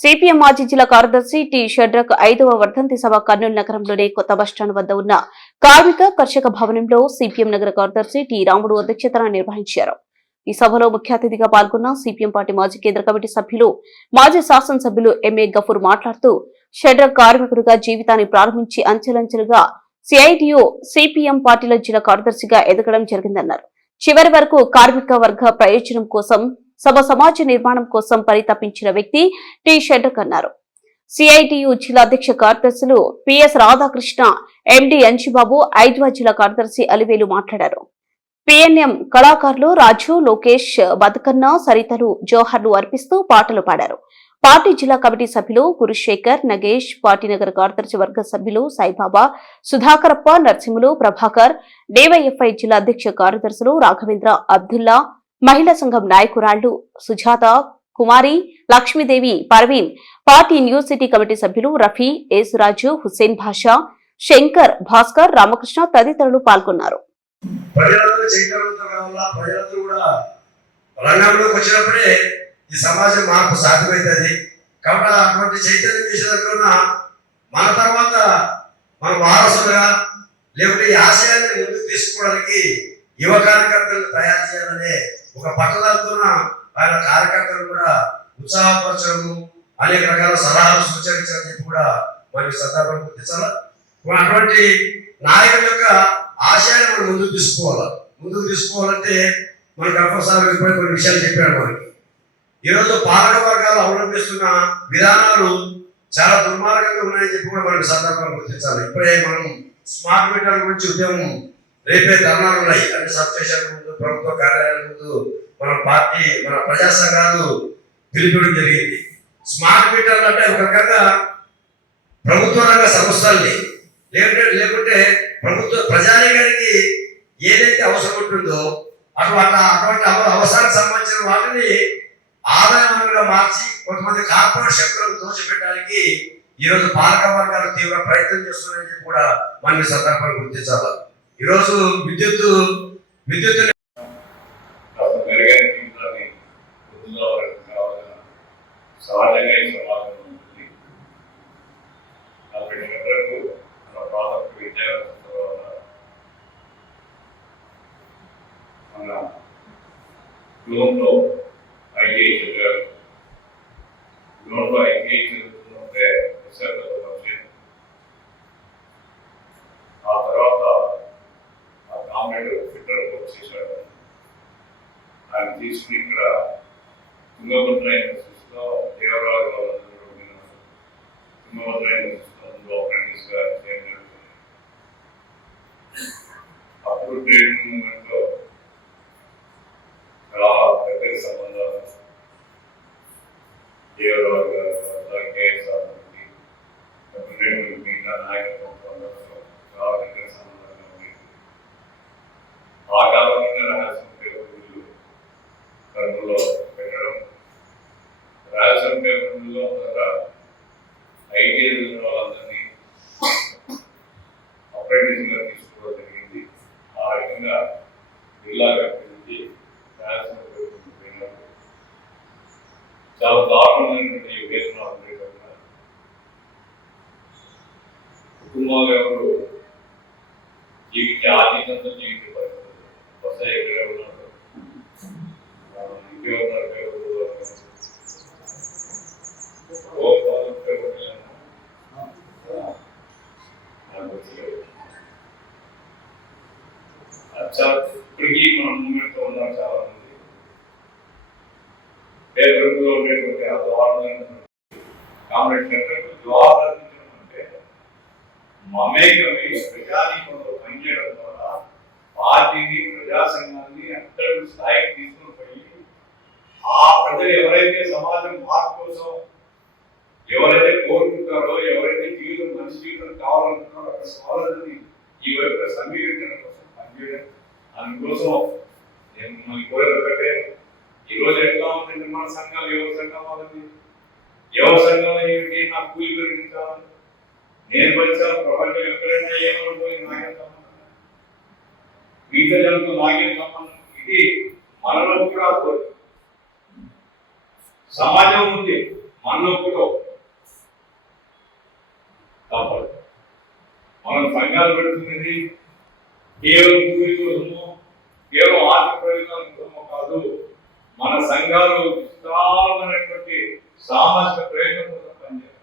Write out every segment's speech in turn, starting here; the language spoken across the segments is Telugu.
సిపిఎం మాజీ జిల్లా కార్యదర్శి టి షడ్రక్ 5వ వర్ధంతి సభ కర్నూలు నగరంలోని కొత్త బస్టాండ్ వద్ద ఉన్న కార్మిక కర్షక భవనంలో సిపిఎం నగర కార్యదర్శి టి రాముడు అధ్యక్షతన నిర్వహించారు. ఈ సభలో ముఖ్య అతిథిగా పాల్గొన్న సిపిఎం పార్టీ మాజీ కేంద్ర కమిటీ సభ్యులు మాజీ శాసనసభ్యులు ఎంఏ గఫూర్ మాట్లాడుతూ షడ్రక్ కార్మికుడిగా జీవితాన్ని ప్రారంభించి అంచెలంచెలుగా సిఐటియు సిపిఎం పార్టీల జిల్లా కార్యదర్శిగా ఎదగడం జరిగిందన్నారు. చివరి వరకు కార్మిక వర్గ ప్రయోజనం కోసం సమాజ నిర్మాణం కోసం పరితపించిన వ్యక్తి టి షడ్రక్ అన్నారు. సిఐటియు జిల్లా అధ్యక్ష కార్యదర్శులు పిఎస్ రాధాకృష్ణ, ఎండి అంజిబాబు, 5వ జిల్లా కార్యదర్శి అలివేలు మాట్లాడారు. పిఎన్ఎం కళాకారులు రాజు, లోకేష్, బతుకన్న, సరితలు జోహర్లు అర్పిస్తూ పాటలు పాడారు. పార్టీ జిల్లా కమిటీ సభ్యులు గురుశేఖర్, నగేష్, పార్టీ నగర కార్యదర్శి వర్గ సభ్యులు సాయిబాబా, సుధాకరప్ప, నర్సింహులు, ప్రభాకర్, డివైఎఫ్ఐ జిల్లా అధ్యక్ష కార్యదర్శులు రాఘవేంద్ర, అబ్దుల్లా, మహిళా సంఘం నాయకురాళ్లు Sujatha, Kumari, Lakshmidevi, Parveen, party new city committee సభ్యులు రఫీ, ఏసురాజు, హుస్సేన్ భాషా, శంకర్, భాస్కర్, రామకృష్ణ తదితరులు పాల్గొన్నారు. ఈ సమాజం మార్పు సాధ్యమవుతుంది కాబట్టి అటువంటి చైతన్యం విషయంలో మన తర్వాత మన వారసులుగా లేకపోతే ఈ ఆశయాన్ని ముందుకు తీసుకోవడానికి యువ కార్యకర్తలను తయారు చేయాలనే ఒక పట్టుదలతో ఆయన కార్యకర్తలు కూడా ఉత్సాహపరచడము, అనేక రకాల సలహాలు సూచించడం చెప్పి కూడా మనకి సందర్భం గుర్తించాలి. అటువంటి నాయకుల యొక్క ఆశయాన్ని మనం ముందుకు తీసుకోవాలంటే మన గర్భసాలు కొన్ని విషయాలు చెప్పాడు. మనకి ఈరోజు పాలక వర్గాలు అవలంబిస్తున్న విధానాలు చాలా దుర్మార్గంగా ఉన్నాయని చెప్పి కూడా మనకి సందర్భాలు గుర్తించాలి. ఇప్పుడే మనం స్మార్ట్ మీటర్ల గురించి ఉద్యమం రేపే ధర్నాలు ఉన్నాయి. అన్ని సబ్స్టేషన్ల ముందు, ప్రభుత్వ కార్యాలయాల ముందు మన పార్టీ, మన ప్రజా సంఘాలు పిలిపియడం జరిగింది. స్మార్ట్ మీటర్లు అంటే ఒక రకంగా ప్రభుత్వ రంగ సంస్థల్ని లేకుంటే ప్రజానీకానికి ఏదైతే అవసరం ఉంటుందో అటువంటి అవసరానికి సంబంధించిన వాటిని ఆదాయంగా మార్చి కొంతమంది కార్పొరేట్ శక్తులకు దోషపెట్టడానికి ఈరోజు పాలక వర్గాలు తీవ్ర ప్రయత్నం చేస్తున్నారని కూడా మన సందర్భాలు గుర్తించాలి. ఈరోజు విద్యుత్ ఆయన తీసుకుని ఇక్కడ తుంగభద్ర యూనివర్సిటీలో దేవరాజు తుంగభద్ర యూనివర్సిటీలో అప్రెంటిస్గా చేయడం. అప్పుడు ట్రేడ్ మూవ్మెంట్లో చాలా దగ్గర సంబంధాలు దేవరాజు గారు కేఎస్ఆర్ మిగతా నాయకత్వం చాలా దగ్గర సంబంధాలు ఉంది. ఆ కాలంలో రాజకీయ కర్నూలులో పెట్టడం, రాజకీయ పేపర్లో ఐటీ వాళ్ళందరినీ అప్రెంటిస్గా తీసుకోవడం జరిగింది. ఆ రకంగా జిల్లా వ్యాప్తి రాజకీయ పేపర్ చాలా దారుణమైనటువంటి వేతనం అప్డేట్ అవుతున్నారు. కుటుంబాలు ఎవరు ఆర్థికంగా జీవిత పరిస్థితులు బస ఎక్కడే ఉన్నారు, ఇప్పటికీ మన మూమెంట్తో ఉన్నారు చాలా మంది. పేపర్లో ఉండేటువంటి ఆ ద్వారాలు అంటే మమేకమై ప్రజానీకంలో పనిచేయడం ద్వారా పార్టీని, ప్రజా సంఘాన్ని అంతటి స్థాయికి తీసుకుని పోయి ఆ ప్రజలు ఎవరైతే సమాజం మార్పు కోసం ఎవరైతే కోరుకుంటారో, ఎవరైతే జీవితం మంచి జీవితం కావాలనుకుంటారో అక్కడ సమాజాన్ని ఈ వైపు సమీకరణ కోసం పనిచేయడం. అందుకోసం నేను కోరేదంటే ఈరోజు ఎట్లా ఉంది నిర్మాణ సంఘాలు, యువ సంఘం వాళ్ళని యువ సంఘంలో ఏమిటి నా కూలి పెరిగించాలి, నేను వచ్చాను ప్రపంచం ఎక్కడైనా ఏమని పోయి నాకేం సంబంధం, మిగతా జనంతో నాకేం సంబంధం. ఇది మనలో కూడా సమాజం ఉంది, మనప్పుడు తప్పదు. మనం సంఘాలు పెడుతున్నది కేవలం భూమి కోసమో కేవలం ఆర్థిక ప్రయోజనాల కోసమో కాదు. మన సంఘాలు విస్తారమైనటువంటి సామాజిక ప్రయోజనం కోసం పనిచేయాలి.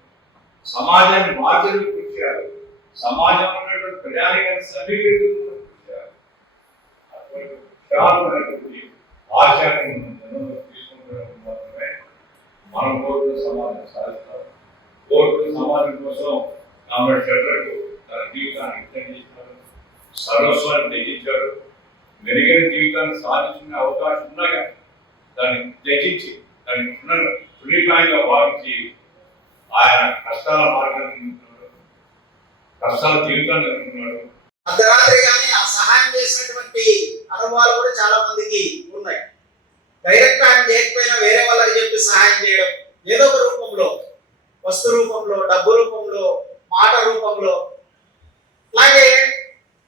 సమాజాన్ని మార్చేందుకు కృషి చేయాలి. సమాజంలో ఉన్నటువంటి ప్రజానికాన్ని సమీకరించేందుకు కృషి చేయాలి. అటువంటి విశాలమైనటువంటి ఆశయాన్ని తీసుకుంటున్నప్పుడు మాత్రమే మనం కోరుకున్న సమాజం సాధిస్తాం. కోరుకున్న సమాజం కోసం కామ్రేడ్ షెడ్రక్ తన జీవితాన్ని అంకితం చేశారు. సర్వస్వాన్ని త్యజించారు. మెరుగైన జీవితాన్ని సాధించుకునే అవకాశం ఉన్నా కానీ దాన్ని త్యజించి దాన్ని పునర్ప్రాయంగా భావించి ఆయన కష్టాల మార్గాన్ని ఎన్నుకున్నాడు. కష్టాల జీవితాన్ని ఎన్నుకున్నాడు. అర్ధరాత్రి కానీ ఆ సహాయం చేసినటువంటి అనుభవాలు కూడా చాలా మందికి ఉన్నాయి. డైరెక్ట్ ఆయన చేయకపోయినా వేరే వాళ్ళకి చెప్పి సహాయం చేయడం, ఏదో ఒక రూపంలో, వస్తు రూపంలో, డబ్బు రూపంలో, మాట రూపంలో. అలాగే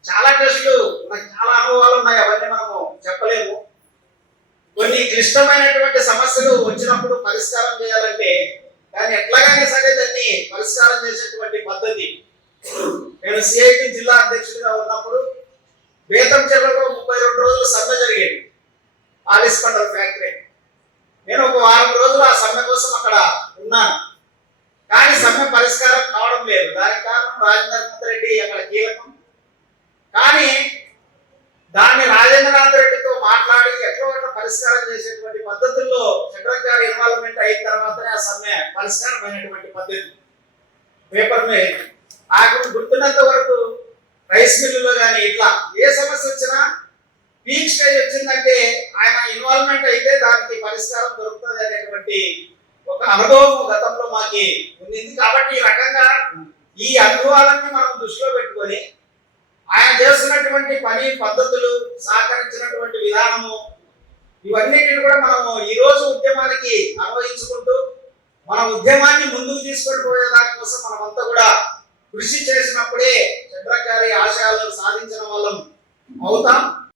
చాలా కేసులు మనకు చాలా అనుభవాలు ఉన్నాయి. అవన్నీ మనము చెప్పలేము. కొన్ని క్లిష్టమైనటువంటి సమస్యలు వచ్చినప్పుడు పరిష్కారం చేయాలంటే దాన్ని ఎట్లాగైనా సరే దాన్ని పరిష్కారం చేసేటువంటి పద్ధతి. నేను సిఐటి జిల్లా అధ్యక్షుడిగా ఉన్నప్పుడు బేతంచెర్లలో 32 రోజులు సమ్మె జరిగేది. ఆలిస్ పంటల ఫ్యాక్టరీ. నేను ఒక వారం రోజులు ఆ సమ్మె కోసం అక్కడ ఉన్నాను. కానీ సమ్మె పరిష్కారం కావడం లేదు. దానికి కారణం రాజేంద్రనాథ్ రెడ్డి అక్కడ కీలకం. కానీ దాన్ని రాజేంద్రనాథ్ రెడ్డితో మాట్లాడి ఎట్లా పరిష్కారం చేసేటువంటి పద్ధతుల్లో షెడ్రక్ గారి ఇన్వాల్వ్మెంట్ అయిన తర్వాతనే ఆ సమ్మె పరిష్కారమైనటువంటి పద్ధతి. పేపర్ మీద నాకు గుర్తున్నంత వరకు రైస్ మిల్లులో కానీ ఇట్లా ఏ సమస్య వచ్చినా పీక్ స్టేజ్ వచ్చిందంటే ఆయన ఇన్వాల్వ్మెంట్ అయితే దానికి పరిష్కారం దొరుకుతుంది అనేటువంటి ఒక అనుభవం గతంలో మాకి ఉంది. కాబట్టి ఈ రకంగా ఈ అనుభవాలన్నీ మనం దృష్టిలో పెట్టుకొని ఆయన చేస్తున్నటువంటి పని పద్ధతులు, సహకరించినటువంటి విధానము, ఇవన్నిటిని కూడా మనము ఈ రోజు ఉద్యమానికి అన్వయించుకుంటూ మన ఉద్యమాన్ని ముందుకు తీసుకొని పోయే దానికోసం మనమంతా కూడా కృషి చేసినప్పుడే షెడ్రక్ గారి ఆశయాలను సాధించిన వాళ్ళం అవుతాం.